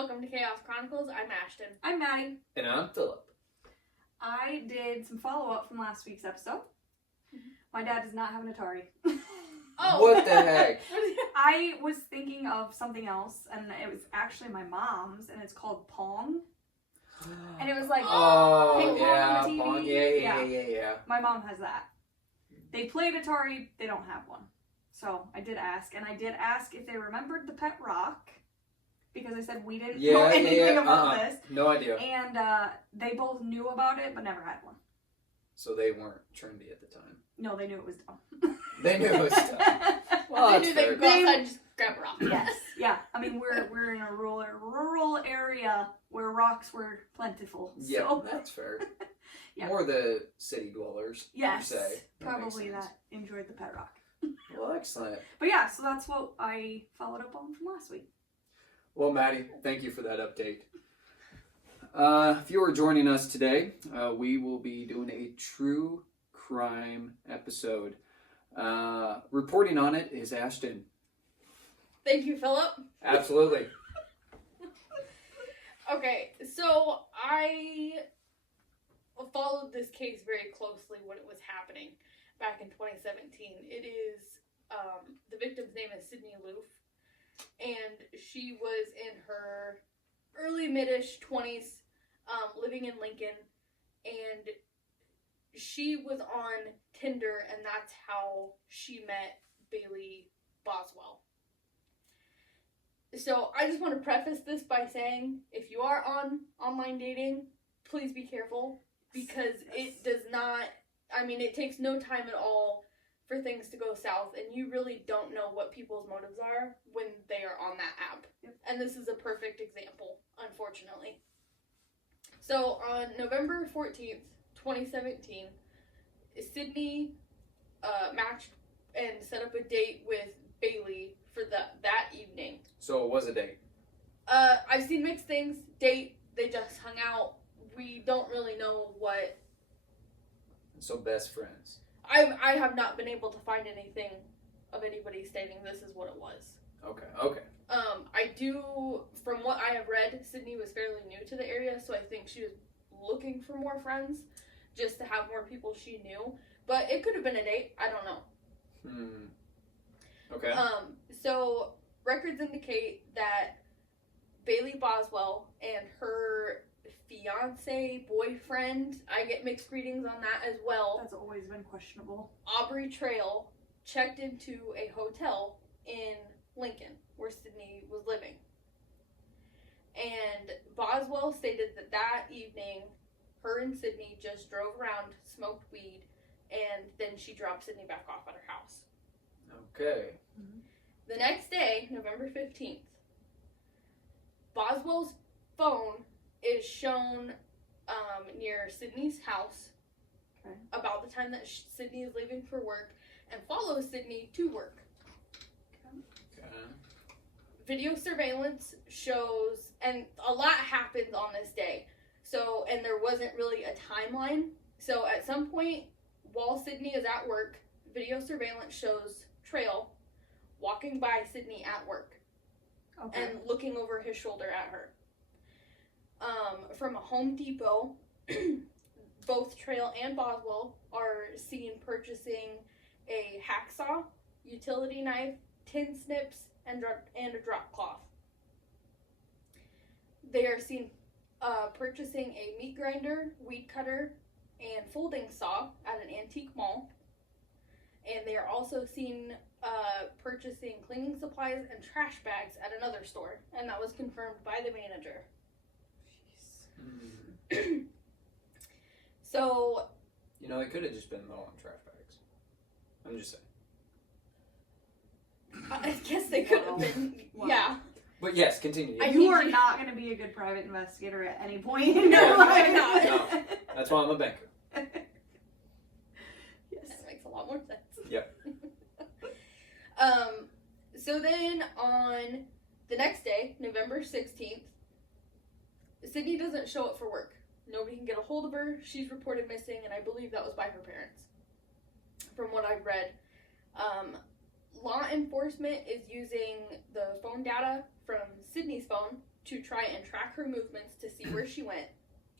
Welcome to Chaos Chronicles. I'm Ashton. I'm Maddie. And I'm Philip. I did some follow-up from last week's episode. My dad does not have an Atari. Oh! What the heck? I was thinking of something else, and it was actually my mom's, and it's called Pong. And it was like ping pong on the TV. Pong. Yeah. My mom has that. They played Atari, they don't have one. So I did ask, and I did ask if they remembered the pet rock, because I said we didn't know anything about this. No idea. And they both knew about it, but never had one. So they weren't trendy at the time. No, they knew it was dumb. They knew it was dumb. Well, they knew they could go outside and just grab a rock. Yes, yeah. I mean, we're in a rural area where rocks were plentiful. Yeah, So. that's fair. Yeah. More the city dwellers, Yes, per se. probably that enjoyed the pet rock. Well, excellent. But yeah, so that's what I followed up on from last week. Well, Maddie, thank you for that update. If you are joining us today, we will be doing a true crime episode. Reporting on it is Ashton. Thank you, Philip. Absolutely. Okay, so I followed this case very closely when it was happening back in 2017. It is, the victim's name is Sydney Loofe, and she was in her early mid-ish 20s, living in Lincoln, and she was on Tinder, and that's how she met Bailey Boswell. So I just want to preface this by saying, if you are on online dating, please be careful, because it does not, it takes no time at all for things to go south, and you really don't know what people's motives are when they are on that app. Yep. And this is a perfect example, unfortunately. So on November 14th, 2017, Sydney matched and set up a date with Bailey for that evening. So it was a date. I've seen mixed things. Date, they just hung out. We don't really know what. So best friends. I have not been able to find anything of anybody stating this is what it was. Okay. I do, from what I have read, Sydney was fairly new to the area, so I think she was looking for more friends, just to have more people she knew. But it could have been a date. I don't know. Okay. So records indicate that Bailey Boswell and her fiance, boyfriend, I get mixed readings on that as well. That's always been questionable. Aubrey Trail checked into a hotel in Lincoln where Sydney was living. And Boswell stated that evening, her and Sydney just drove around, smoked weed, and then she dropped Sydney back off at her house. Okay. The next day, November 15th, Boswell's phone is shown near Sydney's house about the time that Sydney is leaving for work, and follows Sydney to work. Okay. Video surveillance shows, and a lot happens on this day. So, and there wasn't really a timeline. So at some point, while Sydney is at work, video surveillance shows Trail walking by Sydney at work. Okay. And looking over his shoulder at her. From a Home Depot, both Trail and Boswell are seen purchasing a hacksaw, utility knife, tin snips, and a drop cloth. They are seen purchasing a meat grinder, weed cutter, and folding saw at an antique mall. And they are also seen purchasing cleaning supplies and trash bags at another store. And that was confirmed by the manager. So... it could have just been all in trash bags. I'm just saying. I guess they could have been, yeah. But yes, continue. You are not going to be a good private investigator at any point in No, your life. I'm not. No, that's why I'm a banker. Yes. That makes a lot more sense. Yep. So then on the next day, November 16th, Sydney doesn't show up for work. Nobody can get a hold of her. She's reported missing, and I believe that was by her parents, from what I've read. Law enforcement is using the phone data from Sydney's phone to try and track her movements to see where she went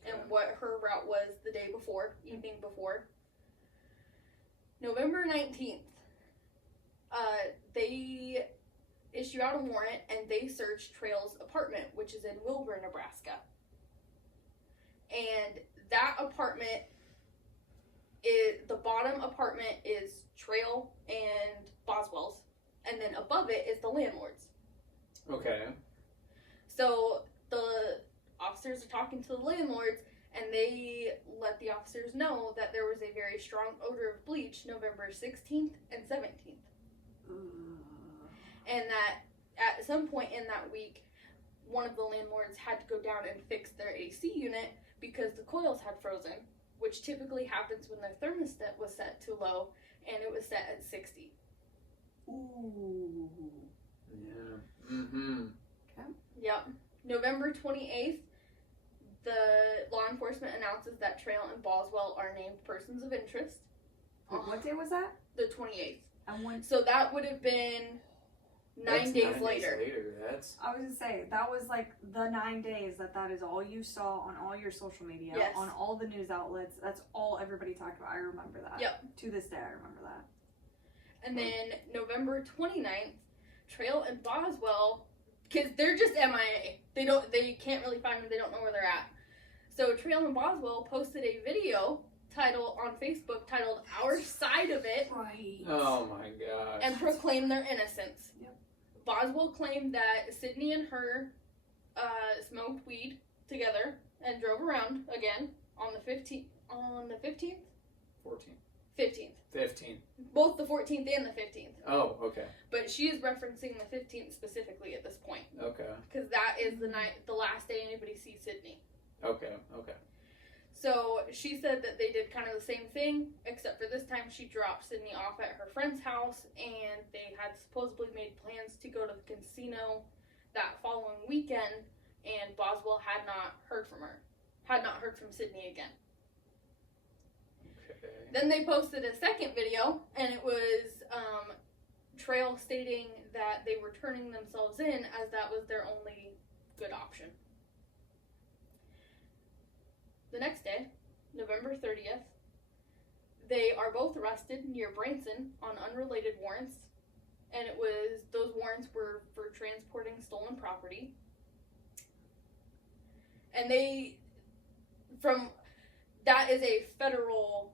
and what her route was the day before, evening before. November 19th, they issue out a warrant and they search Trail's apartment, which is in Wilbur, Nebraska. And that apartment the bottom apartment is Trail and Boswell's, and then above it is the landlord's. Okay. So the officers are talking to the landlords, and they let the officers know that there was a very strong odor of bleach November 16th and 17th. And that at some point in that week, one of the landlords had to go down and fix their AC unit because the coils had frozen, which typically happens when their thermostat was set too low, and it was set at 60. Ooh. Yeah. Mm-hmm. Okay. Yep. November 28th, the law enforcement announces that Trail and Boswell are named persons of interest. Wait, what day was that? The 28th. And when? So that would have been 9 days later. That's... I was gonna say, that was like the 9 days that is all you saw on all your social media, Yes. on all the news outlets. That's all everybody talked about. I remember that. Yep. To this day, I remember that. And then November 29th, Trail and Boswell, because they're just MIA. They can't really find them. They don't know where they're at. So Trail and Boswell posted a video on Facebook titled "Our Side of It," Right. Oh my gosh. and proclaimed their innocence. Yep. Boswell claimed that Sydney and her smoked weed together and drove around again on the 15th. On the 15th? 14. 15th. 15. Both the 14th and the 15th. Oh, okay. But she is referencing the 15th specifically at this point. Okay. Because that is the last day anybody sees Sydney. Okay. Okay. So she said that they did kind of the same thing, except for this time she dropped Sydney off at her friend's house, and they had supposedly made plans to go to the casino that following weekend, and Boswell had not heard from her. Had not heard from Sydney again. Okay. Then they posted a second video, and it was Trail stating that they were turning themselves in as that was their only good option. The next day, November 30th, they are both arrested near Branson on unrelated warrants, and those warrants were for transporting stolen property. And that is a federal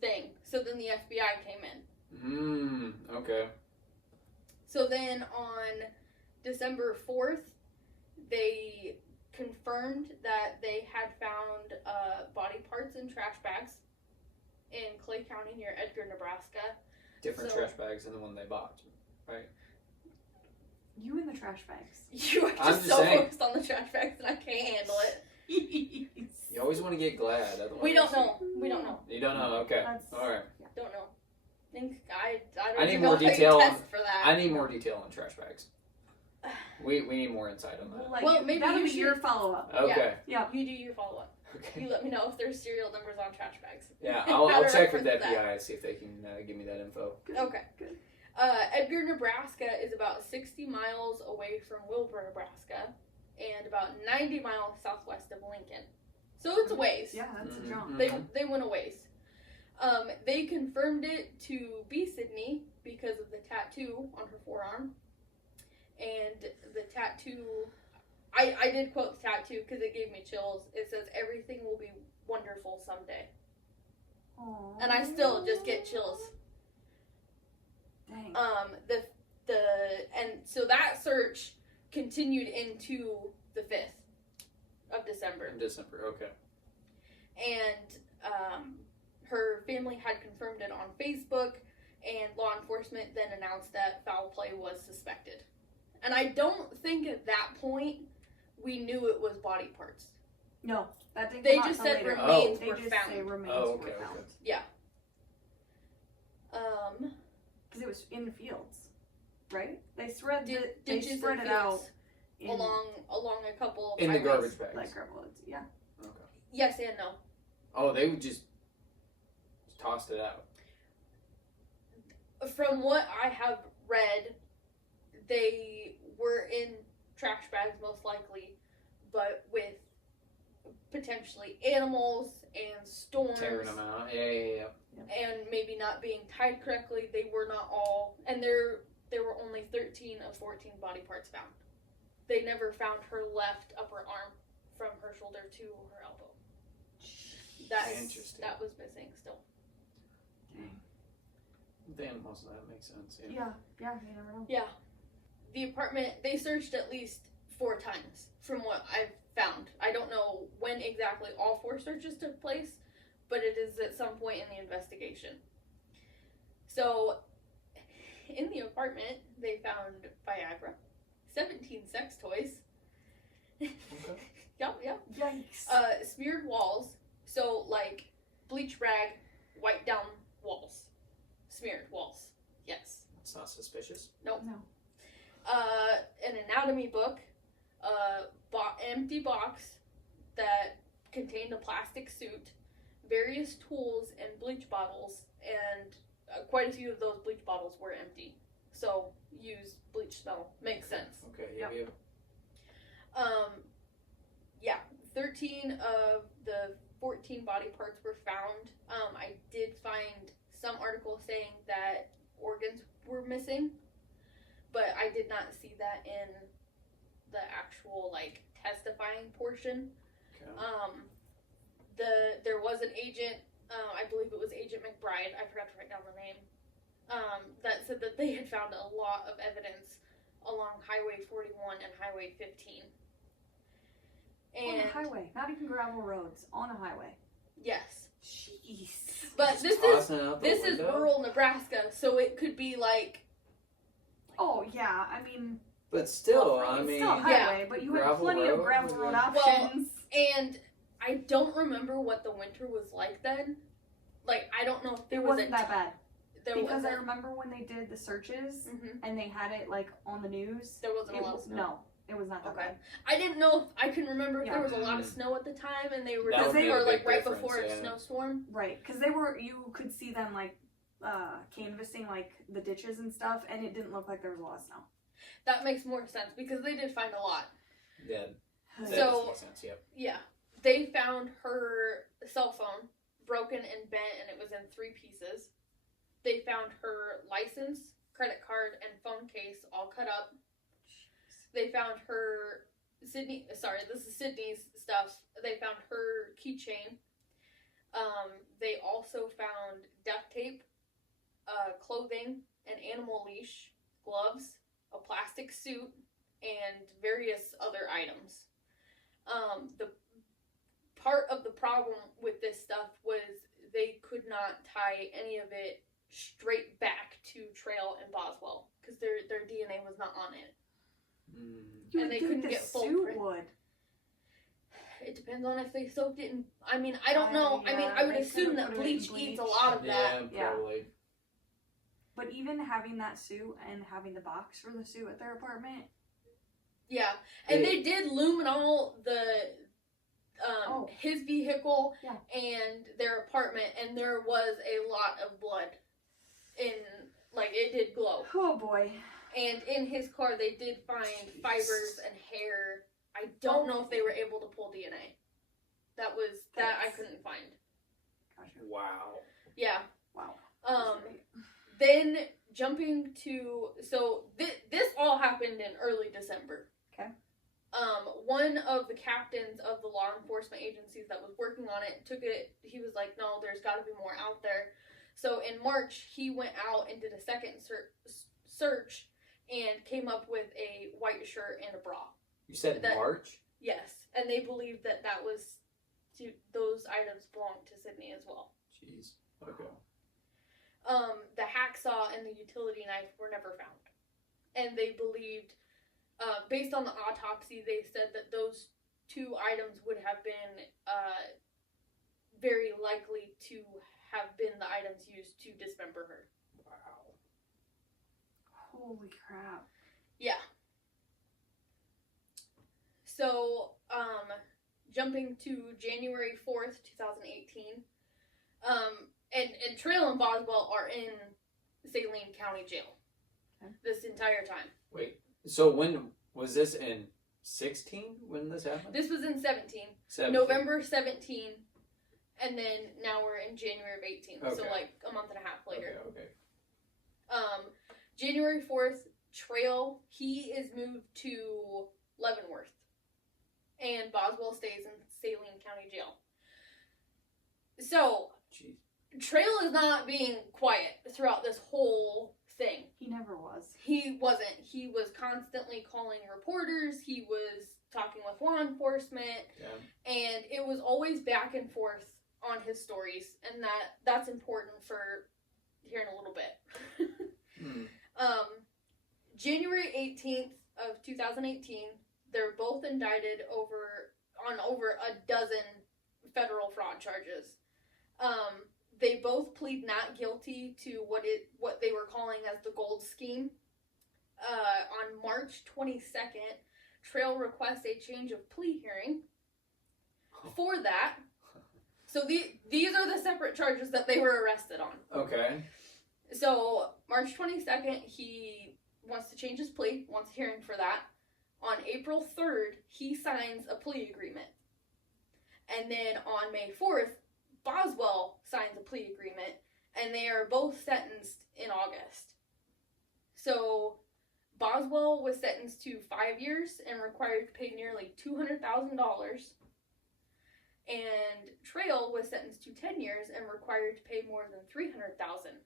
thing. So then the FBI came in. Okay. So then on December 4th, they confirmed that they had found body parts in trash bags in Clay County near Edgar, Nebraska. Different trash bags than the one they bought, right? You and the trash bags. You are I'm just just so saying. focused on the trash bags that I can't handle it. You always want to get glad. Otherwise We don't know. We don't know. You don't know? Okay. That's- All right. Don't know. I don't I need even more know how you detail on- test for that. I need more detail on trash bags. We need more insight on that. Well, maybe that'll you be should- your follow-up. Okay. Yeah. You do your follow-up. Okay. You let me know if there's serial numbers on trash bags. Yeah, How I'll to check with the reference that. FBI, see if they can give me that info. Okay. Good. Edgar, Nebraska is about 60 miles away from Wilbur, Nebraska, and about 90 miles southwest of Lincoln. So it's a ways. Yeah, that's a jump. Mhm. They went a ways. They confirmed it to be Sydney because of the tattoo on her forearm. And the tattoo, I did quote the tattoo because it gave me chills. It says, "Everything will be wonderful someday." Aww. And I still just get chills. Dang. And so that search continued into the 5th of December. In December, okay. And her family had confirmed it on Facebook, and law enforcement then announced that foul play was suspected. And I don't think at that point we knew it was body parts. No, that didn't They come out just till said later. remains They were just found. say remains Oh, okay, were found. okay. Yeah. Because it was in the fields, right? They spread it Ditches and out fields in, along a couple of In the highways. garbage bags. like garbage. Yeah. Okay. Yes and no. Oh, they would just tossed it out. From what I have read, they were in trash bags most likely, but with potentially animals and storms. Tearing them out. Yeah. And maybe not being tied correctly. They were not all, and there were only 13 of 14 body parts found. They never found her left upper arm from her shoulder to her elbow. Interesting. That was missing still. The animals, that makes sense. Yeah, you never know. Yeah. The apartment, they searched at least 4 times from what I've found. I don't know when exactly all 4 searches took place, but it is at some point in the investigation. So, in the apartment, they found Viagra, 17 sex toys. Okay. Yep. Yikes. Smeared walls, so like bleach rag, wiped down walls. Smeared walls. Yes. That's not suspicious. Nope. No. An anatomy book, empty box that contained a plastic suit, various tools, and bleach bottles, and quite a few of those bleach bottles were empty. So, use bleach smell. Makes sense. Okay, Yep. Yeah, 13 of the 14 body parts were found. I did find some articles saying that organs were missing, but I did not see that in the actual, like, testifying portion. Okay. There was an agent, I believe it was Agent McBride, I forgot to write down the name, that said that they had found a lot of evidence along Highway 41 and Highway 15. On a highway, not even gravel roads, on a highway. Yes. Jeez. But this is rural Nebraska, so it could be like... Oh, yeah, I mean... But still, it's still a highway, but you have plenty of gravel road options. And I don't remember what the winter was like then. Like, I don't know if there wasn't that bad. Because I remember when they did the searches, and they had it, like, on the news. There wasn't a lot of snow. No. It was not that bad. I didn't know if I can remember if there was a lot of snow at the time, and they were like right before a snowstorm. Right, because you could see them like canvassing like the ditches and stuff, and it didn't look like there was a lot of snow. That makes more sense because they did find a lot. Yeah. That So makes sense. Yep. Yeah, they found her cell phone broken and bent, and it was in 3 pieces. They found her license, credit card, and phone case all cut up. They found her this is Sydney's stuff. They found her keychain. They also found duct tape, clothing, an animal leash, gloves, a plastic suit, and various other items. The part of the problem with this stuff was they could not tie any of it straight back to Trail and Boswell because their DNA was not on it. And they couldn't get full print. It depends on if they soaked it in. I mean, I don't know. Yeah, I mean, I would assume that bleach eats a lot of that. Yeah, probably. But even having that suit and having the box for the suit at their apartment. Yeah, and they did luminol his vehicle and their apartment, and there was a lot of blood it did glow. Oh boy. And in his car, they did find fibers and hair. I don't know if they were able to pull DNA. That I couldn't find. Gotcha. Wow. Yeah. Wow. Then jumping to this all happened in early December. Okay. One of the captains of the law enforcement agencies that was working on it took it. He was like, "No, there's got to be more out there." So in March, he went out and did a second search and came up with a white shirt and a bra. You said March? Yes, and they believed that was those items belonged to Sydney as well. Jeez. Okay. The hacksaw and the utility knife were never found, and they believed, based on the autopsy, they said that those 2 items would have been very likely to have been the items used to dismember her. Wow. Holy crap. Yeah. So, jumping to January 4th, 2018, and Trail and Boswell are in Saline County Jail this entire time. Wait, so when Was this in 16 when this happened? This was in 17. 17. November 17. And then now we're in January of 18. Okay. So like a month and a half later. Okay. January 4th, Trail, he is moved to Leavenworth. And Boswell stays in Saline County Jail. So, Jeez. Trail is not being quiet throughout this whole thing. He never was. He wasn't. He was constantly calling reporters. He was talking with law enforcement. Yeah. And it was always back and forth on his stories. And that's important for here in a little bit. January 18th of 2018, they're both indicted on over a dozen federal fraud charges. They both plead not guilty to what they were calling as the gold scheme. On March 22nd, Trail requests a change of plea hearing for that. So these are the separate charges that they were arrested on. Okay. So March 22nd, he wants to change his plea, wants a hearing for that. On April 3rd, he signs a plea agreement. And then on May 4th, Boswell signs a plea agreement, and they are both sentenced in August. So Boswell was sentenced to 5 years and required to pay nearly $200,000. And Trail was sentenced to 10 years and required to pay more than $300,000.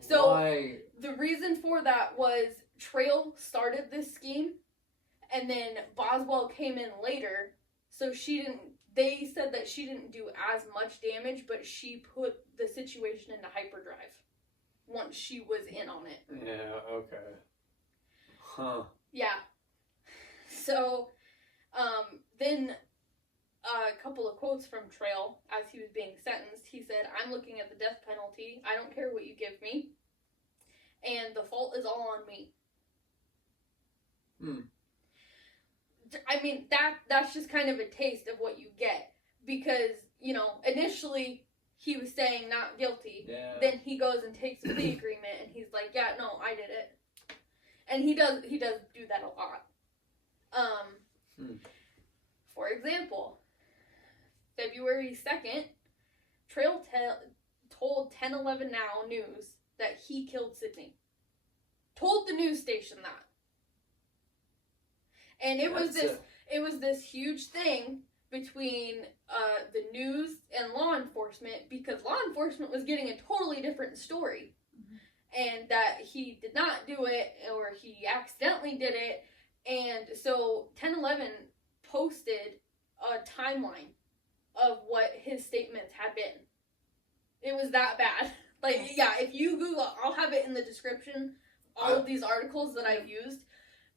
So Why? the reason for that was Trail started this scheme, and then Boswell came in later, so they said that she didn't do as much damage, but she put the situation into hyperdrive once she was in on it. Yeah, okay. Huh. Yeah. So, then a couple of quotes from Trail as he was being sentenced. He said, "I'm looking at the death penalty. I don't care what you give me. And the fault is all on me." I mean, that's just kind of a taste of what you get. Because, initially he was saying not guilty. Yeah. Then he goes and takes a plea agreement and he's like, "Yeah, no, I did it." And he does do that a lot. For example, February 2nd, Trail told 1011 Now News that he killed Sydney. Told the news station that. And it was this huge thing between the news and law enforcement, because law enforcement was getting a totally different story. And that he did not do it, or he accidentally did it. And so 1011 posted a timeline of what his statements had been. It was that bad. Like, yeah, if you Google, I'll have it in the description, all of these articles that I've used.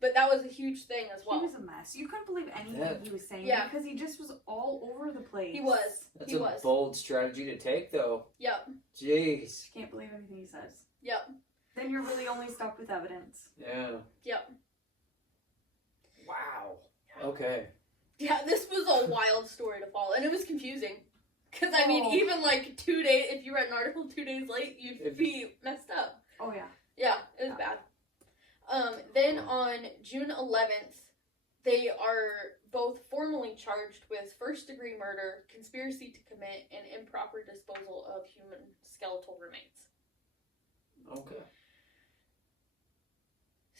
But that was a huge thing as well. He was a mess. You couldn't believe anything he was saying because he just was all over the place. He was. That's a bold strategy to take, though. Yep. Jeez. Can't believe anything he says. Yep. Then you're really only stuck with evidence. Yeah. Yep. Wow. Okay. Yeah, this was a wild story to follow, and it was confusing. Because, I mean, even like 2 days, if you read an article 2 days late, you'd be messed up. Oh, yeah. Yeah, it was bad. Then on June 11th, they are both formally charged with first-degree murder, conspiracy to commit, and improper disposal of human skeletal remains. Okay.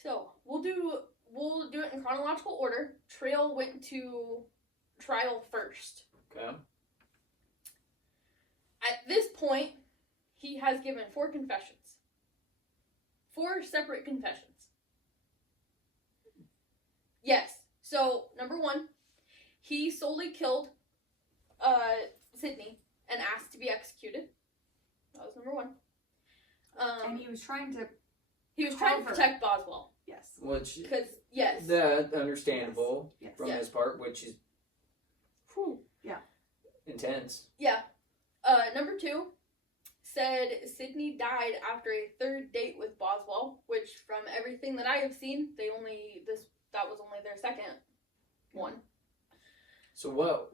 So, we'll do it in chronological order. Trail went to trial first. Okay. At this point, he has given 4 confessions. 4 separate confessions. Yes. So, number 1, he solely killed Sydney and asked to be executed. That was number 1. And he was trying to... He was trying to protect Boswell. Yes. Which... Because, yes. That understandable from his part, which is... Whew. Yeah. Intense. Yeah. Number 2 said Sydney died after a 3rd date with Boswell, which from everything that I have seen, that was only their 2nd one. So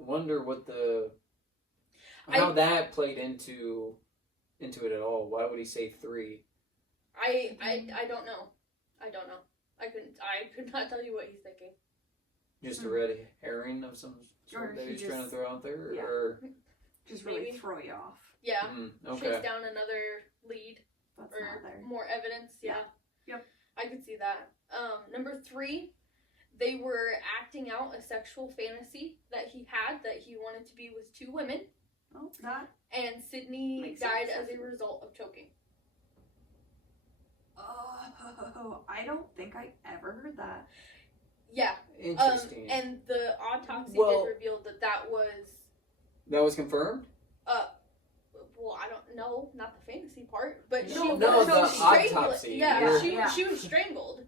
how that played into it at all? Why would he say 3? I don't know. I don't know. I could not tell you what he's thinking. Just a red herring of some sort Or that he he's trying to just- throw out there? yeah. Or Just really Maybe. throw you off. Yeah. okay. Chase down another lead That's or not there. more evidence. Yeah. Yep. I could see that. Number 3, they were acting out a sexual fantasy that he had, that he wanted to be with 2 women, Oh, that. and Sydney Makes died sense. as a result of choking. Oh, I don't think I ever heard that. Yeah. Interesting. And the autopsy Well- did reveal that was, that was confirmed? well, I don't know, not the fantasy part, but she No, was the strangled. autopsy. Yeah, Yeah. she was strangled,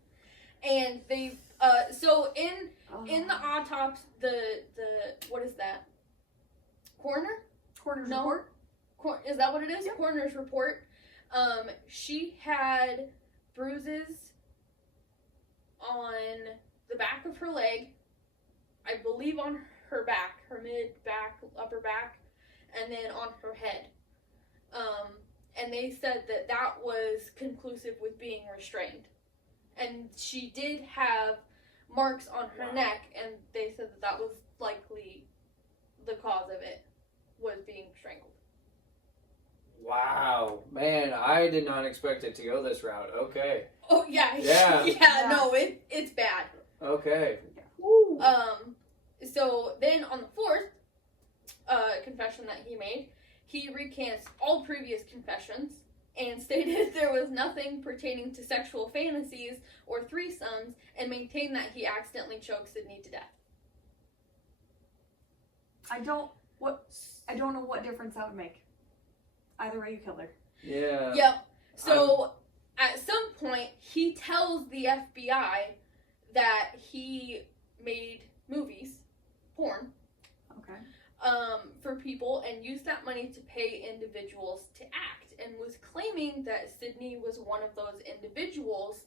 and they so in the autopsy, the what is that? Coroner? Coroner's No. report. Is that what it is? Yep. Coroner's report. She had bruises on the back of her leg, I believe on her back, her mid back, upper back, and then on her head. And they said that was conclusive with being restrained. And she did have marks on her neck, and they said that was likely the cause of it, was being strangled. Wow. Man, I did not expect it to go this route. Okay. Oh yeah, Yeah. yeah. No, it's bad. Okay. Woo. So then on the 4th confession that he made, he recants all previous confessions and stated there was nothing pertaining to sexual fantasies or threesomes, and maintained that he accidentally choked Sydney to death. I don't know what difference that would make. Either way, you killed her. Yeah. Yep. So at some point, he tells the FBI that he made movies, porn, Okay. for people, and used that money to pay individuals to act, and was claiming that Sydney was one of those individuals,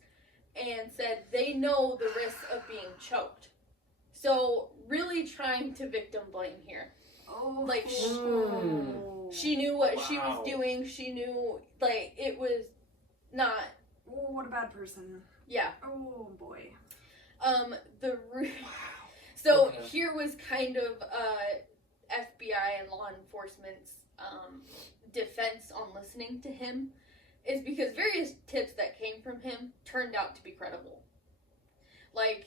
and said they know the risk of being choked. So really trying to victim blame here. Oh. Like, She knew what she was Wow. doing. She knew, like, it was not, Oh, what a bad person. yeah. Oh boy. So Okay. here was kind of FBI and law enforcement's defense on listening to him, is because various tips that came from him turned out to be credible. Like,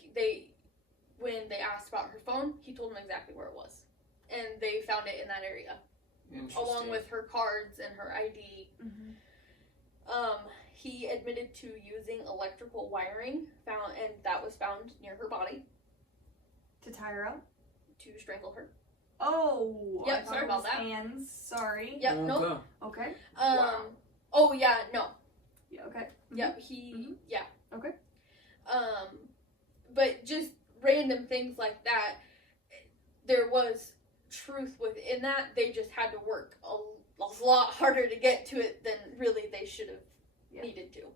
when they asked about her phone, he told them exactly where it was, and they found it in that area, along with her cards and her ID. Mm-hmm. He admitted to using electrical wiring, and that was found near her body To tie her up. to strangle her. Oh. Yep, I thought sorry it about was that. Hands. Sorry. Yep, Okay. nope. Okay. Wow. Oh yeah, no. Yeah. Okay. Yep, he, Mhm. yeah. Okay. But just random things like that, there was truth within that. They just had to work a lot harder to get to it than really they should have needed to.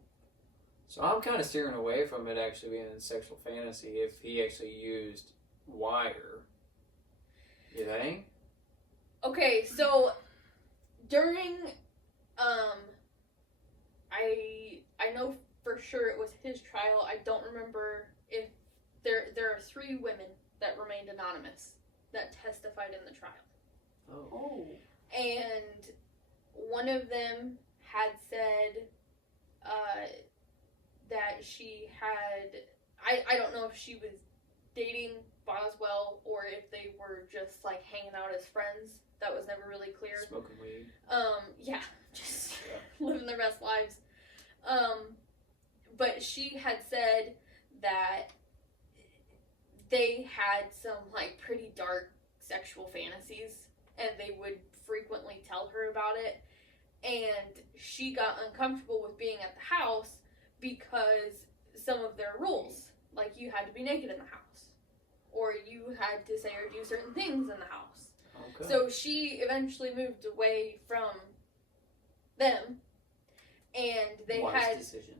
So I'm kind of steering away from it actually being a sexual fantasy if he actually used wire. You think? Okay, so during, I know for sure it was his trial. I don't remember if there are 3 women that remained anonymous that testified in the trial. Oh. And one of them had said that she had, I don't know if she was dating Boswell or if they were just like hanging out as friends. That was never really clear. Smoking weed. Yeah, just living their best lives. But she had said that they had some like pretty dark sexual fantasies, and they would frequently tell her about it, and she got uncomfortable with being at the house because some of their rules, like you had to be naked in the house, or you had to say or do certain things in the house. Okay. So she eventually moved away from them, and they Wise had decision.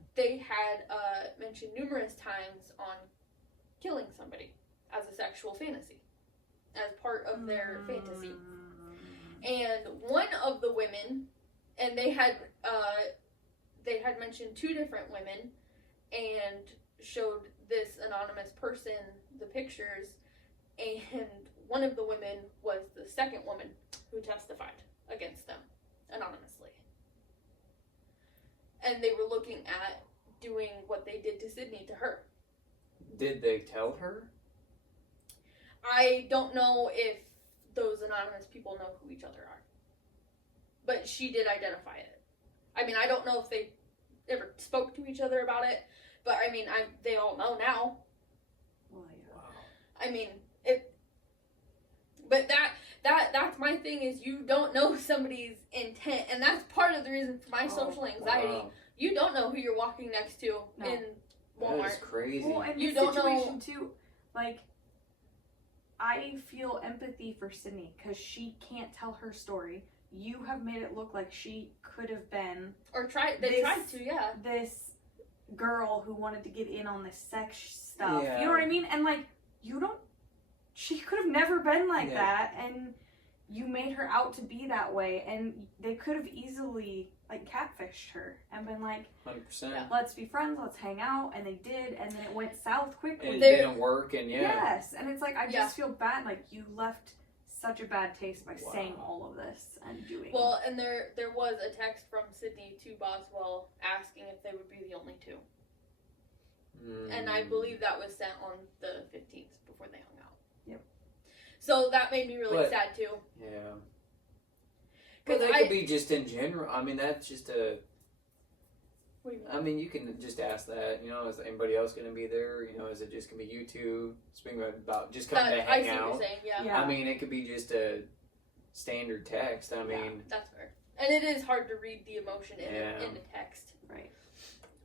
mentioned numerous times on killing somebody as a sexual fantasy, as part of their fantasy. And one of the women, and they had mentioned 2 different women, and showed this anonymous person the pictures, and one of the women was the second woman who testified against them anonymously. And they were looking at doing what they did to Sydney to her. Did they tell her? I don't know if those anonymous people know who each other are. But she did identify it. I mean, I don't know if they ever spoke to each other about it, but I mean, they all know now. Well, yeah. Wow. I mean, but that's my thing, is you don't know somebody's intent, and that's part of the reason for my social anxiety. Wow. You don't know who you're walking next to in Walmart. That is crazy. Well, and You the don't know- situation too, like, I feel empathy for Sydney because she can't tell her story. You have made it look like she could have been Or tried to, yeah. this girl who wanted to get in on this sex stuff. Yeah. You know what I mean? And like, she could have never been like Yeah. that, and you made her out to be that way, and they could have easily like catfished her and been like, 100%. Yeah. let's be friends, let's hang out, and they did, and then it went south quickly. And it There- didn't work, and yeah. Yes, and it's like, I Yeah. just feel bad, like, you left such a bad taste by Wow. saying all of this and doing. Well, and there was a text from Sydney to Boswell asking if they would be the only two. And I believe that was sent on the 15th before they hung out. Yep. So that made me really But- sad too. Yeah. But 'Cause that I- could be just in general. I mean, that's just a. What do you mean? I mean, you can just ask that. You know, is anybody else going to be there? You know, is it just going to be you two? Speaking about just coming to I hang see what out. you're saying, yeah. Yeah. I mean, it could be just a standard text. I mean, That's fair. And it is hard to read the emotion in the text. Right.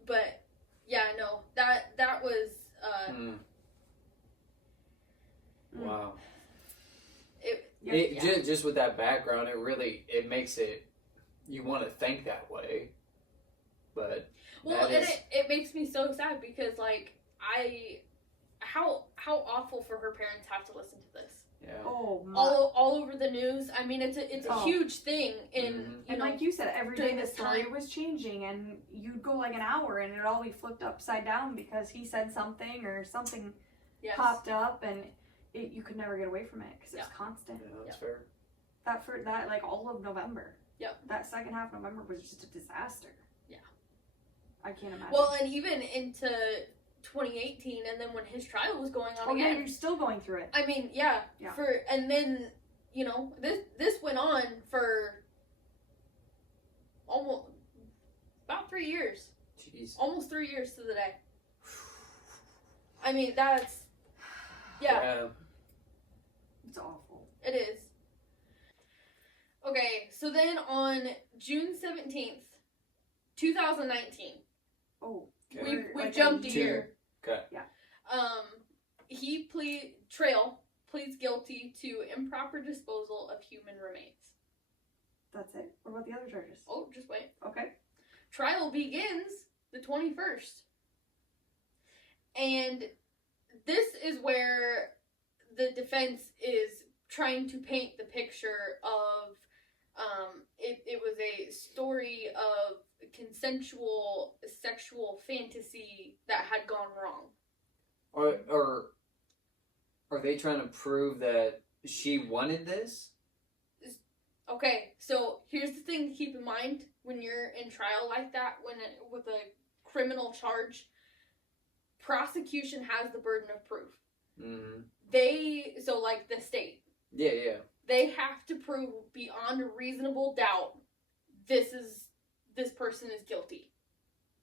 But yeah, no, that was wow. Yep. It, yeah. just with that background, it makes it. You want to think that way, but well, that and is- it makes me so sad because like how awful for her parents have to listen to this. yeah. Oh my. All over the news. I mean, it's a Oh. huge thing in Mhm. you And know. like you said, every day during the this story time. was changing, and you'd go like an hour, and it'd all be flipped upside down because he said something or something Yes. popped up, and you could never get away from it because it's Yeah. constant. Yeah, that's Yep. fair. That like all of November. Yep. That second half of November was just a disaster. Yeah. I can't imagine. Well, and even into 2018, and then when his trial was going on oh yeah, again. you're still going through it. I mean, yeah. Yeah. And then this went on for almost about 3 years, Jeez. almost 3 years to the day. I mean, that's yeah. It's awful. It is. Okay, so then on June 17th, 2019, Oh, Okay. we like jumped a Two. year. Okay. He pleads guilty to improper disposal of human remains. that's it. What about the other charges? Oh, just wait. Okay. Trial begins the 21st. And this is where the defense is trying to paint the picture of it was a story of consensual sexual fantasy that had gone wrong. Or are they trying to prove that she wanted this? Okay, so here's the thing to keep in mind when you're in trial like that, with a criminal charge, prosecution has the burden of proof. Mm-hmm. Like the state, Yeah. they have to prove beyond a reasonable doubt this person is guilty.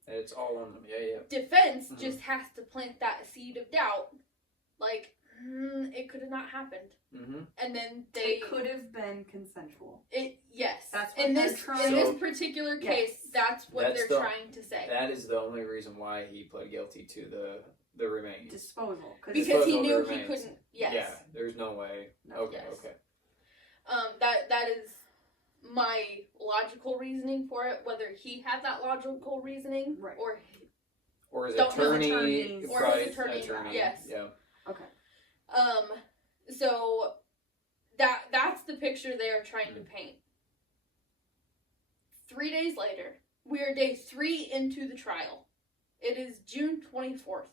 It's all on them. Yeah. Defense Mhm. just has to plant that seed of doubt, like it could have not happened, Mm-hmm. and then they It could have been consensual. yes. That's what in they're this trying- in this So- particular case, Yes. that's what That's they're the- trying to say. That is the only reason why he pled guilty to the remains. Disposal. Because he Disposal of the knew he remains. couldn't. Yes. Yeah. There's no way. No. Okay. Yes. Okay. That is my logical reasoning for it. Whether he had that logical reasoning, Right. Or his Don't know attorney. attorneys. Or right, his attorney, yes. Yeah. Okay. so that's the picture they are trying to paint. 3 days later, we are day 3 into the trial. It is June 24th,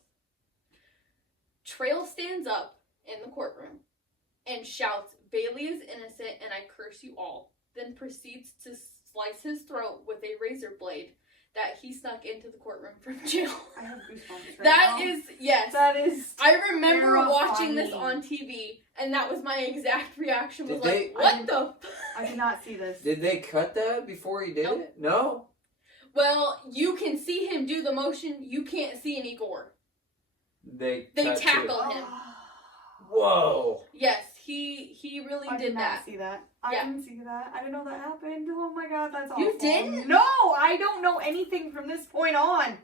Trail stands up in the courtroom and shouts, "Bailey is innocent and I curse you all," then proceeds to slice his throat with a razor blade that he snuck into the courtroom from jail. I have goosebumps right That now. is, yes. That is I remember watching terrifying. this on TV, and that was my exact reaction. Was Did like, they- what the? I did not see this. Did they cut that before he did Nope. it? No? Well, you can see him do the motion. You can't see any gore. They They cut to- tackle him. Whoa. Yes, he really I did did not that. see that. I Yeah. didn't see that. I didn't know that happened. Oh my god, that's awful. You didn't? No, I don't know anything from this point on.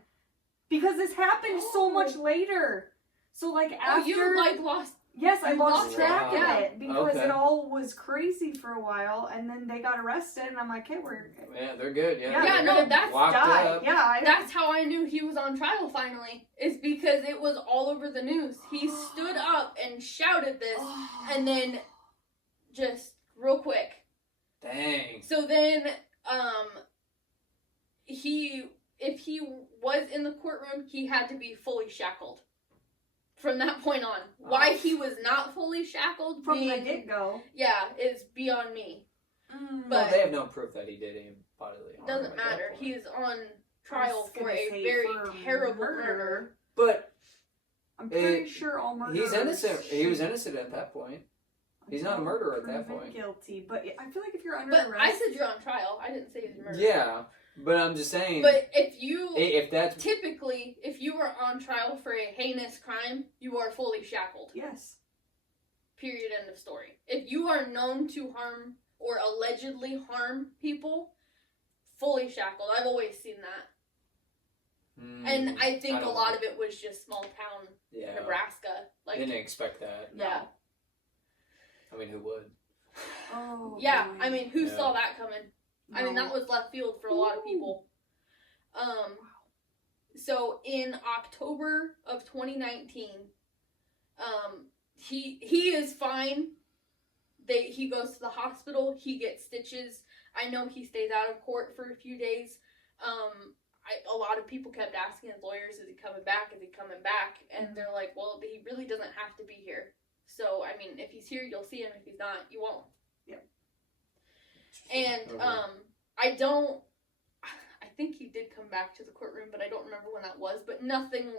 Because this happened so much later. So like after... Oh, you like lost. Yes, I you lost lost track it, of yeah. it. Because Okay. it all was crazy for a while. And then they got arrested. And I'm like, hey, we're... Yeah, they're good. Yeah, Yeah, Yeah, they're no, good. that's Locked Die. up. Yeah, That's how I knew he was on trial finally. Is because it was all over the news. He stood up and shouted this, and then just real quick. Dang. So then, if he was in the courtroom, he had to be fully shackled. From that point on, why he was not fully shackled from the being, get-go. yeah, is beyond me. Mm. But- Well, they have no proof that he did any bodily harm. Doesn't at that matter. point. He is on trial was for gonna a say very for terrible murder. murder. But I'm pretty sure all murderers... he's innocent. He was innocent at that point. He's not a murderer at that proven point. Guilty, but I feel like if you're under But arrest... I said you're on trial. I didn't say he was murdered. Yeah, but I'm just saying. But if that's typically, if you are on trial for a heinous crime, you are fully shackled. Yes. Period. End of story. If you are known to harm or allegedly harm people, fully shackled. I've always seen that. And I think a lot of it was just small town yeah, Nebraska. Like, didn't expect that. yeah. I mean, who would? Oh, Yeah, boy. I mean, who Yeah. saw that coming? I mean, that was left field for a lot of people. So in October of 2019, he is fine. He goes to the hospital. He gets stitches. I know he stays out of court for a few days. A lot of people kept asking his lawyers, "Is he coming back? Is he coming back?" And they're like, "Well, he really doesn't have to be here. So, I mean, if he's here, you'll see him. If he's not, you won't." Yep. And I think he did come back to the courtroom, but I don't remember when that was. But nothing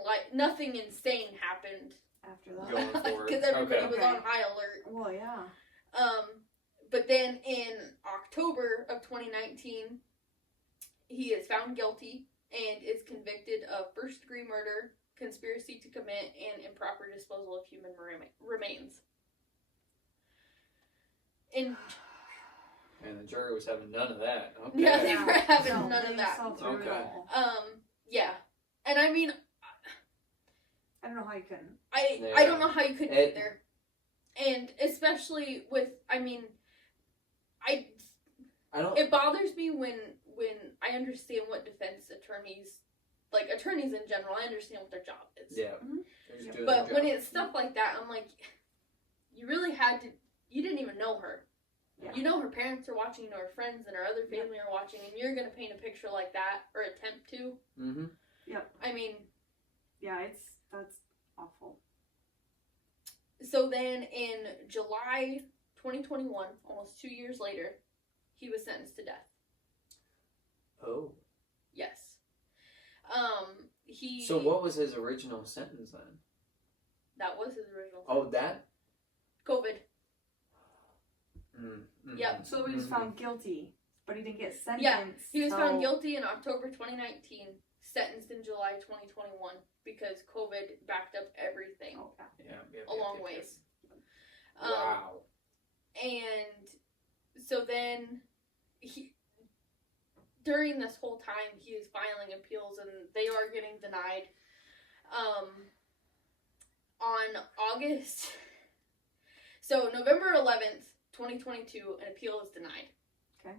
insane happened After that. Going forward. because everybody Okay. was on high alert. Well, yeah. But then in October of 2019, he is found guilty and is convicted of first-degree murder, conspiracy to commit, and improper disposal of human remains. And the jury was having none of that. Okay. Yeah, they were having No, none they of that. saw through it Okay. all. Yeah. And I mean, I don't know how you couldn't. I don't know how you could It- either. And especially with, I mean, I don't. it bothers me when I understand what defense attorneys, like attorneys in general, I understand what their job is. Yeah. Mhm. They're just doing But their when job. it's stuff like that, I'm like, you really had to, you didn't even know her. Yeah. You know her parents are watching, you know her friends and her other family are watching, and you're going to paint a picture like that, or attempt to. Mm-hmm. I mean, Yeah, that's awful. so then in July 2021, almost 2 years later, he was sentenced to death. Oh. Yes. So what was his original sentence then? That was his original. Oh, that. COVID. Mm-hmm. Yep. So he was found guilty, but he didn't get sentenced. Yeah, he was found so- guilty in October 2019, sentenced in July 2021 because COVID backed up everything Oh, yeah. Yeah. a long ways. Wow. And so then during this whole time, he is filing appeals and they are getting denied. On November 11th, 2022, an appeal is denied. Okay.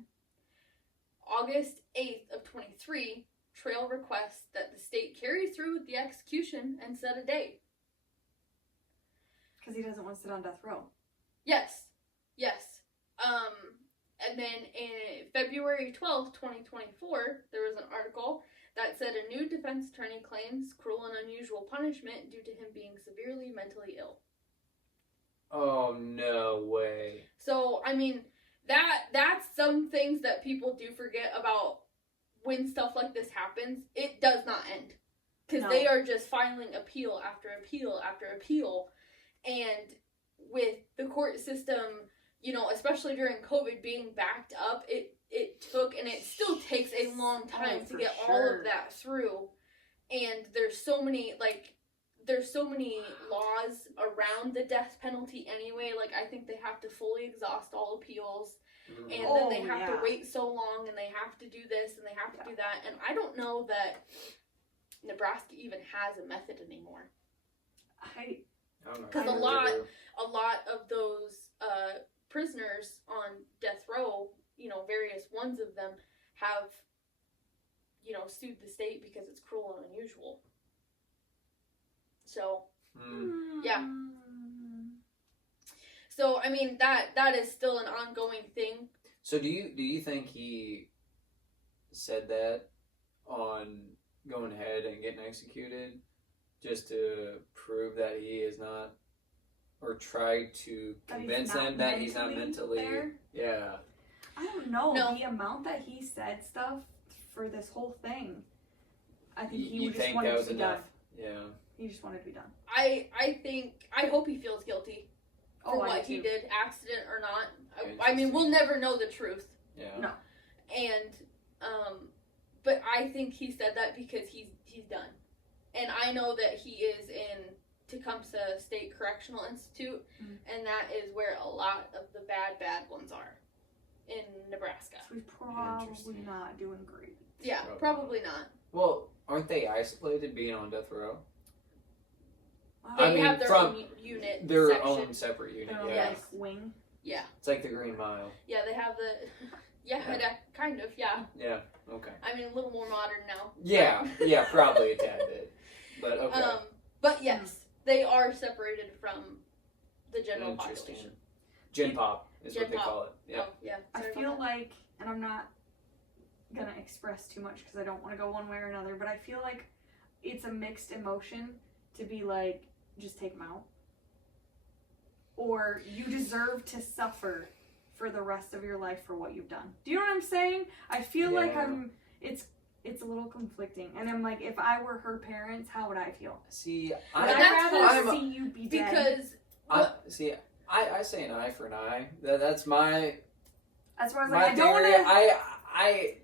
August 8th of 23, Trail requests that the state carry through with the execution and set a date. Because he doesn't want to sit on death row. Yes. And then in February 12th, 2024, there was an article that said a new defense attorney claims cruel and unusual punishment due to him being severely mentally ill. Oh, no way. So, I mean, that's some things that people do forget about when stuff like this happens. It does not end. Because they are just filing appeal after appeal after appeal. And with the court system, you know, especially during COVID being backed up, it took, and it still takes a long time to get all of that through. And there's so many laws around the death penalty anyway. Like, I think they have to fully exhaust all appeals. And then they have to wait so long, and they have to do this, and they have to do that. And I don't know that Nebraska even has a method anymore. Because a lot of those prisoners on death row, you know, various ones of them have, you know, sued the state because it's cruel and unusual. So, yeah. So, I mean, that is still an ongoing thing. So, do you think he said that on going ahead and getting executed just to prove that he is not, or try to convince them that he's not mentally there? Yeah. I don't know. No. The amount that he said stuff for this whole thing, I think You just think wanted that was to be enough? done. Yeah. He just wanted to be done. I hope he feels guilty for what he did, accident or not. I mean, we'll never know the truth. Yeah. No. And, but I think he said that because he's done. And I know that he is in Tecumseh State Correctional Institute, and that is where a lot of the bad ones are in Nebraska. So he's probably not doing great. Yeah, probably not. Well, aren't they isolated being on death row? They have their own unit. Their section. own separate unit, Their own, yeah. like, wing. Yeah. It's like the Green Mile. Yeah, they have the... Yeah, kind of, yeah. Yeah, okay. I mean, a little more modern now. Yeah, probably a tad bit. But okay. But yes, they are separated from the general population. Gen Pop is what they call it. Yeah. Oh, yeah. I feel like, and I'm not gonna express too much because I don't want to go one way or another, but I feel like it's a mixed emotion to be like, just take them out. Or you deserve to suffer for the rest of your life for what you've done. Do you know what I'm saying? I feel like it's a little conflicting. And I'm like, if I were her parents, how would I feel? See, I'd rather see you be dead. Because... I say an eye for an eye. That's my... That's why I was like, I don't want to... I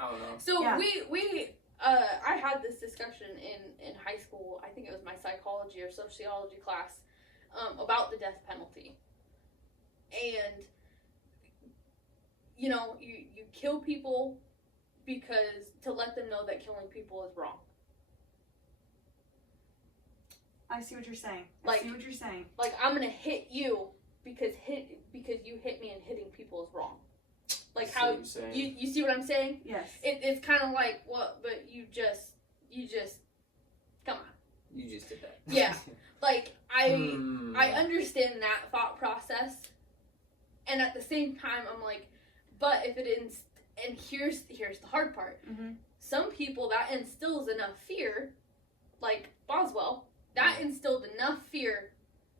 don't know. So I had this discussion in high school. I think it was my psychology or sociology class about the death penalty. And, you know, you kill people because to let them know that killing people is wrong. I see what you're saying. Like, I'm gonna hit you because you hit me and hitting people is wrong. Like how you see what I'm saying? Yes. It's kind of like what, but you just come on. You just did that. Yeah. Like I understand that thought process, and at the same time I'm like, but if it is, and here's the hard part. Mm-hmm. Some people that instills enough fear, like Boswell. That instilled enough fear.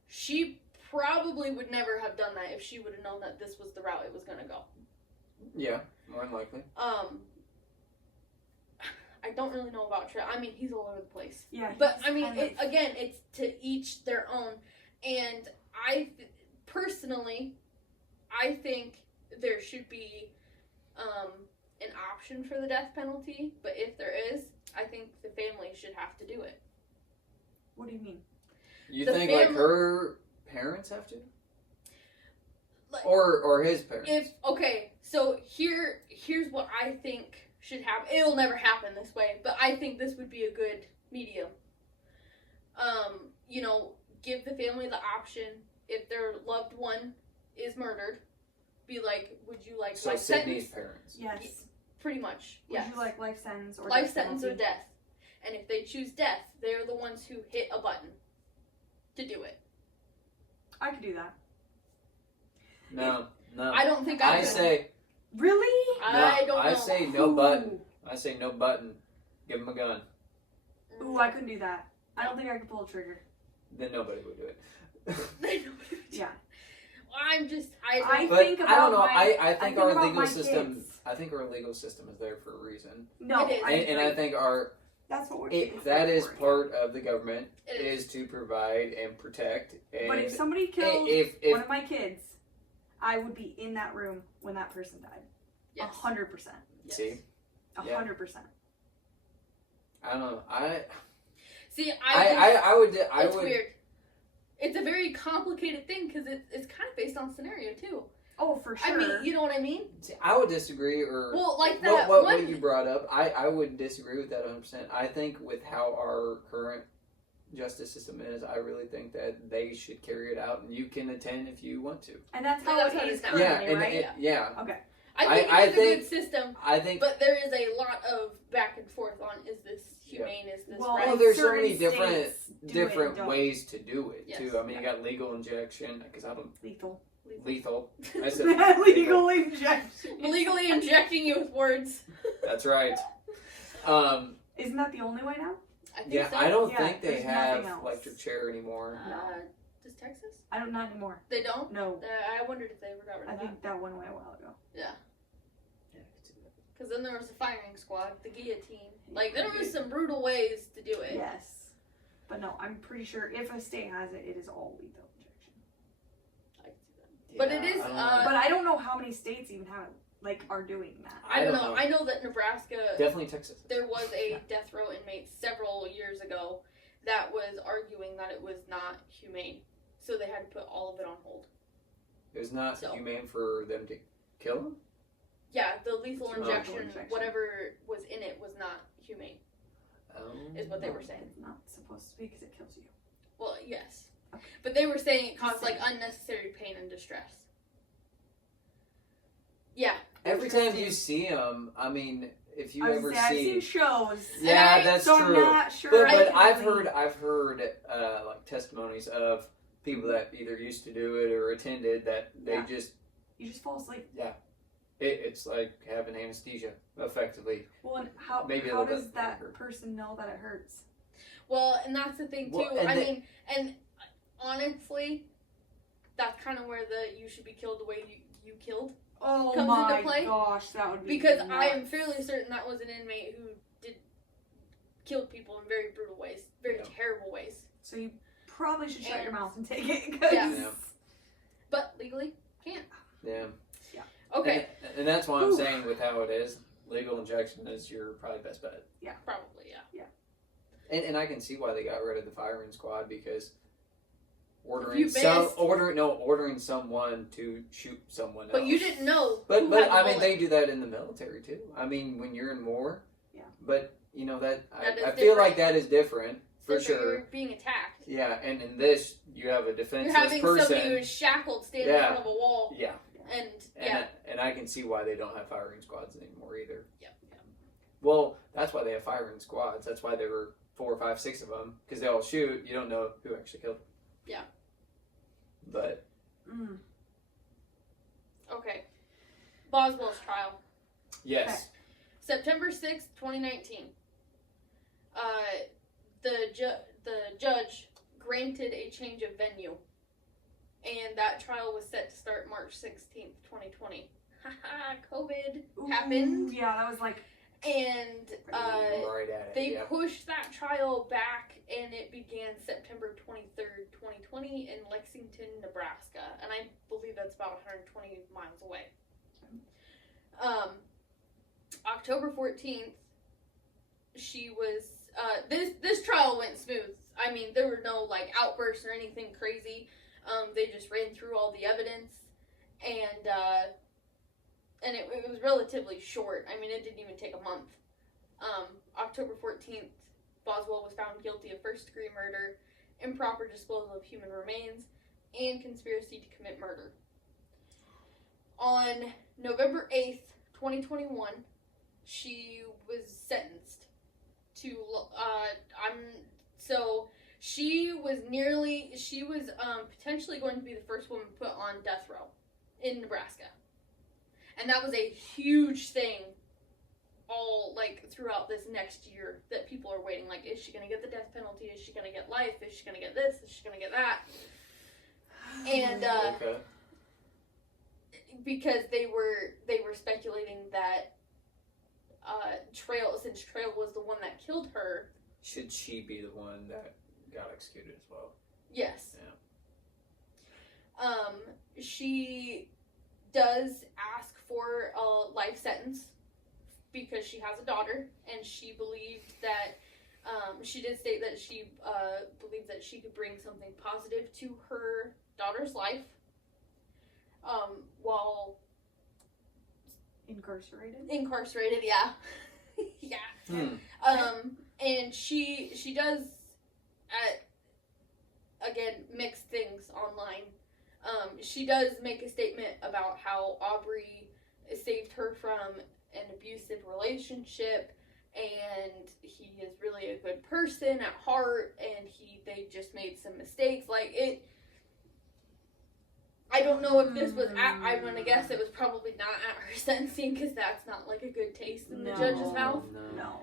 She probably would never have done that if she would have known that this was the route it was going to go. Yeah, more than likely. I don't really know about Trey. I mean, he's all over the place. Yeah. But, I mean, again, it's to each their own. And personally, I think there should be an option for the death penalty. But if there is, I think the family should have to do it. What do you mean? You think like her parents have to? Like, or his parents? So here's what I think should happen. It'll never happen this way, but I think this would be a good medium. You know, give the family the option if their loved one is murdered. Be like, would you like life Sydney's sentence? parents. Yes. Pretty much. Would you like life sentence or life sentence or death? And if they choose death, they're the ones who hit a button to do it. I could do that. No. I don't think I could. say... Really? I don't know. I say no button. I say no button. Give him a gun. Ooh, I couldn't do that. I don't think I could pull a trigger. Then nobody would do it. Yeah. I think about I don't know. my- I think our about legal my system. kids. I think our legal system is there for a reason. No, It is. And I think that's what we're that is for, yeah. part of the government It is to provide and protect. And But if somebody killed if one of my kids, I would be in that room when that person died. yes. 100%. Yes. see, 100%. I don't know. See, I would. it's weird. It's a very complicated thing because it's kind of based on scenario too. Oh, for sure. I mean, you know what I mean? See, I would disagree, or Well, like that what you brought up. I would disagree with that 100%. I think with how our current justice system is, I really think that they should carry it out, and you can attend if you want to. And that's how That's it how it is is now. currently, Yeah, right? yeah. Okay. I think it's a good system, I think. but there is a lot of back and forth on is this humane, is this Well, right? Well, there's so certain many different states do it and don't. ways to do it Yes. too. I mean, you got legal injection because I don't Lethal. lethal. I said Legal injection. Legally injecting you with words. That's right. Isn't that the only way now? I think Yeah, so. I don't Yeah, think they there's have nothing else. electric chair anymore. Does Texas? I don't, not anymore. They don't? No. I wondered if they ever got rid I of that. think that went away a while ago. Yeah. Because then there was the firing squad, the guillotine. Like, there was some brutal ways to do it. Yes. But no, I'm pretty sure if a state has it, it is all lethal injection. I can see that. But Yeah, it is, I don't know. But I don't know how many states even have, are doing that. I don't don't know. know. I know that Nebraska, Definitely Texas. there was a death row inmate several years ago that was arguing that it was not humane. So they had to put all of it on hold. It was not So. humane for them to kill him. Yeah, the lethal Oh. injection, whatever was in it, was not humane, is what they were saying. It's not supposed to be because it kills you. Well, yes. Okay. But they were saying it caused, like, unnecessary pain and distress. Yeah. Every time you see them, I mean, if you ever I've see, seen shows. yeah, that's so true. I'm not sure. But I I've can heard like testimonies of people that either used to do it or attended that they Yeah. just You just fall asleep. it's like having anesthesia effectively. Well, and how Maybe a how little does bit that longer. person know that it hurts? Well, and that's the thing, too. Well, and I the- mean, and honestly, that's kind of where you should be killed the way you killed. Oh Comes my into play? gosh, that would be Because nuts. I am fairly certain that was an inmate who killed people in very brutal ways, very Yeah. terrible ways. So you probably should shut And- your mouth and take it. 'Cause Yeah. But legally, can't. Yeah. Okay, And that's why I'm Ooh. saying with how it is, legal injection is your probably best bet. probably, yeah. And I can see why they got rid of the firing squad because you ordering missed- ordering someone to shoot someone But else. you didn't know. But who had the I mean bullet. they do that in the military too. I mean when you're in war. Yeah. But you know that That is I feel like different. that is different for Different, sure. You're being attacked. Yeah, and in this you have a You're defenseless having person. somebody who's shackled standing Yeah. in front of a wall. Yeah. And yeah. And I can see why they don't have firing squads anymore either. Yeah. Well, that's why they have firing squads. That's why there were 4, 5, 6 of them because they all shoot. You don't know who actually killed them. Yeah. But Okay. Boswell's trial. yes, September 6th, 2019. The judge granted a change of venue. And that trial was set to start March 16th, 2020. Haha, COVID happened. Yeah, that was like And right at it. they yeah. pushed that trial back, and it began September 23rd, 2020 in Lexington, Nebraska. And I believe that's about 120 miles away. October 14th, she was, this trial went smooth. I mean, there were no, like, outbursts or anything crazy. They just ran through all the evidence, and it was relatively short. I mean, it didn't even take a month. October 14th, Boswell was found guilty of first-degree murder, improper disposal of human remains, and conspiracy to commit murder. On November 8th, 2021, she was sentenced to, she was potentially going to be the first woman put on death row in Nebraska. And that was a huge thing all, like, throughout this next year that people are waiting. Like, is she going to get the death penalty? Is she going to get life? Is she going to get this? Is she going to get that? And, Okay. because they were speculating that since Trail was the one that killed her. Should she be the one that got executed as well? Yes. Yeah. She does ask for a life sentence because she has a daughter, and she believed that she did state that she believed that she could bring something positive to her daughter's life while incarcerated, yeah. Yeah. And she does again mix things online. She does make a statement about how Aubrey saved her from an abusive relationship, and he is really a good person at heart, and they just made some mistakes. Like, it, I don't know if this was I'm gonna guess it was probably not at her sentencing, because that's not like a good taste in the judge's mouth. No.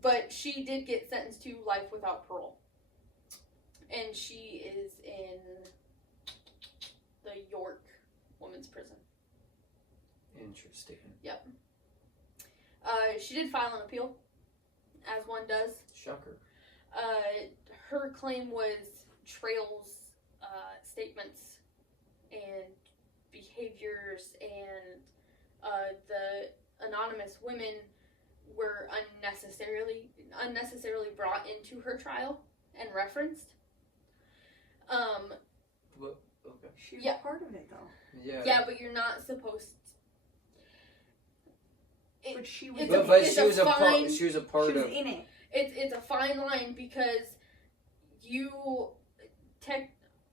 But she did get sentenced to life without parole, and she is in the York Women's Prison. Interesting. Yep. She did file an appeal, as one does. Shocker. Her claim was Trail's statements and behaviors, and the anonymous women were unnecessarily brought into her trial and referenced. Well, okay. She was Yeah. part of it, though. Yeah. Yeah, but you're not supposed to. But she was. But it's she was a part. fine- She was a part She was of. in it. It's a fine line, because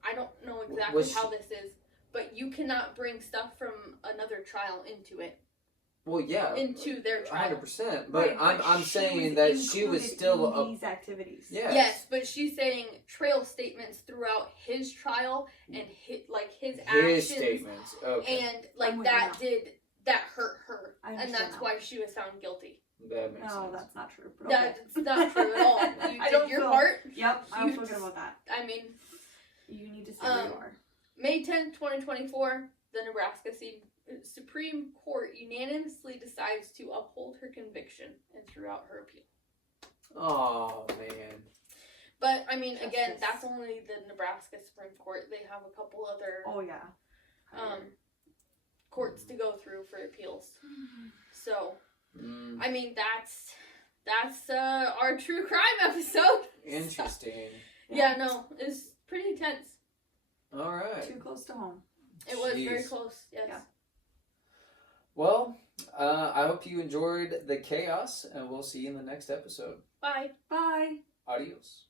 I don't know exactly how this is, but you cannot bring stuff from another trial into it. Well, yeah. Into their trial. 100%. But Right, I'm she saying was that she was included still in these activities. Yes. Yes, but she's saying Trail statements throughout his trial and his his actions, statements. Okay. and like I'm with that you that hurt her, I and understand that's now. why she was found guilty. That makes No, sense. that's not true. But okay. That's not true at all. You I did don't your feel- part. Yep, I was You thinking about that. I mean, You need to stay where you are. May 10th, 2024, the Nebraska Supreme Court unanimously decides to uphold her conviction and threw out her appeal. Oh, man. But, I mean, again, Justice. that's only the Nebraska Supreme Court. They have a couple other Oh yeah. courts to go through for appeals. So, Mm, I mean, that's our true crime episode. interesting. Yeah, no, it's pretty intense. All right. Too close to home. It was very Jeez. close, yes. Yeah. Well, I hope you enjoyed the chaos, and we'll see you in the next episode. Bye. Bye. Adios.